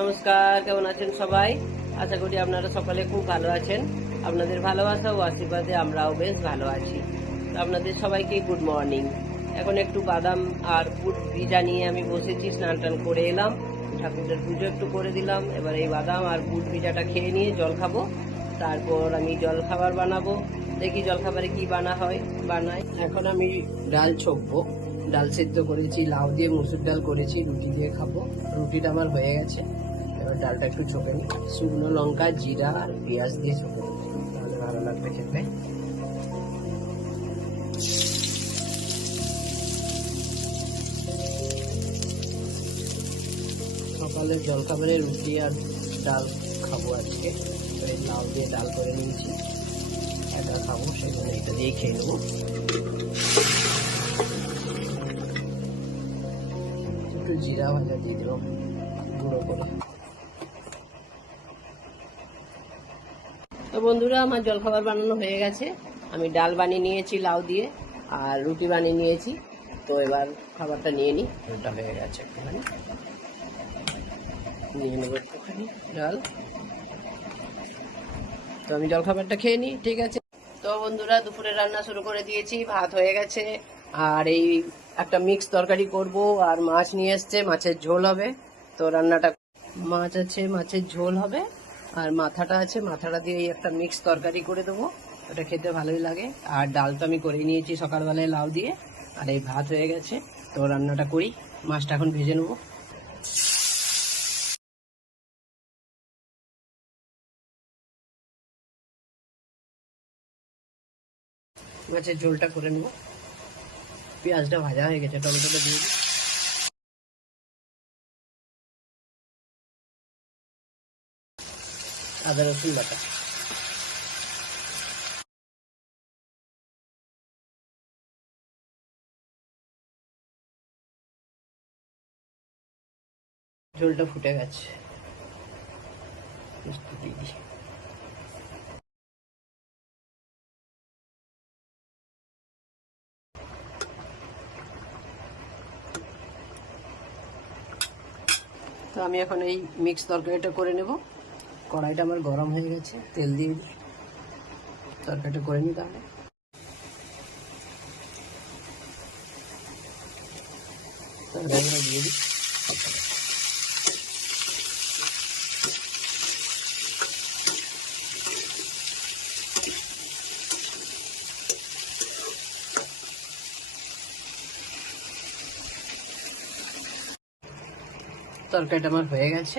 নমস্কার, কেমন আছেন সবাই? আশা করি আপনারা সকালে খুব ভালো আছেন। আপনাদের ভালোবাসা ও আশীর্বাদে আমরাও বেশ ভালো আছি। আপনাদের সবাইকে গুড মর্নিং। এখন একটু বাদাম আর বুট ভিজা নিয়ে আমি বসেছি, স্নান টান করে এলাম, ঠাকুরের পুজো একটু করে দিলাম। এবার এই বাদাম আর বুট ভিজাটা খেয়ে নিয়ে জল খাবো, তারপর আমি জল খাবার বানাবো। দেখি জল খাবারে কি বানাই। এখন আমি ডাল ছকবো। ডাল সেদ্ধ করেছি, লাউ দিয়ে মুসুর ডাল করেছি, রুটি দিয়ে খাবো। রুটিটা আমার হয়ে গেছে, এবার ডালটা একটু ছকে নিই। শুকনো লঙ্কা, জিরা আর পেঁয়াজ দিয়ে ছকে নিই, তাহলে ভালো লাগবে খেতে। সকালের জলখাবারে রুটি আর ডাল খাবো আজকে। লাউ দিয়ে ডাল করে নিয়েছি, এটা খাবো, সেই জন্য এটা দিয়ে খেয়ে নেবো। একটু জিরা ভাজা দিয়ে দিলাম গুঁড়ো করে। তো বন্ধুরা, আমার জলখাবার বানানো হয়ে গেছে। আমি ডাল বানিয়ে নিয়েছি লাউ দিয়ে, আর রুটি বানিয়ে নিয়েছি। তো এবার খাবারটা নিয়ে নিই। ওটা হয়ে গেছে, একটুখানি নিয়ে নেবো একটুখানি ডাল। তো আমি জলখাবারটা খেয়ে নিই, ঠিক আছে? তো বন্ধুরা, দুপুরে রান্না শুরু করে দিয়েছি। ভাত হয়ে গেছে, আর এই একটা মিক্স তরকারি করব, আর মাছ নিয়ে এসছে, মাছের ঝোল হবে। তো রান্নাটা, মাছ আছে, মাছের ঝোল হবে, আর মাথাটা আছে, মাথাটা দিয়ে একটা মিক্স তরকারি করে দেবো। ওটা খেতে ভালোই লাগে। আর ডাল তো আমি করে নিয়েছি সকালবেলায় লাউ দিয়ে, আর এই ভাত হয়ে গেছে। তো রান্নাটা করি, মাছটা এখন ভেজে নেবো। মাছের ঝোলটা করে নেবো। পেঁয়াজটা ভাজা হয়ে গেছে, টমেটোটা দিয়ে দিই। আদা রসুন বাটা, ঝোলটা ফুটে গেছে, দিয়ে দিই। তো আমি এখন এই মিক্স তরকারিটা করে নেব। কড়াইটা আমার গরম হয়ে গেছে, তেল দিয়ে দিই, তরকারিটা করে নিই তাহলে। তরকারিটা দিয়ে দিই। তরকারিটা আমার হয়ে গেছে,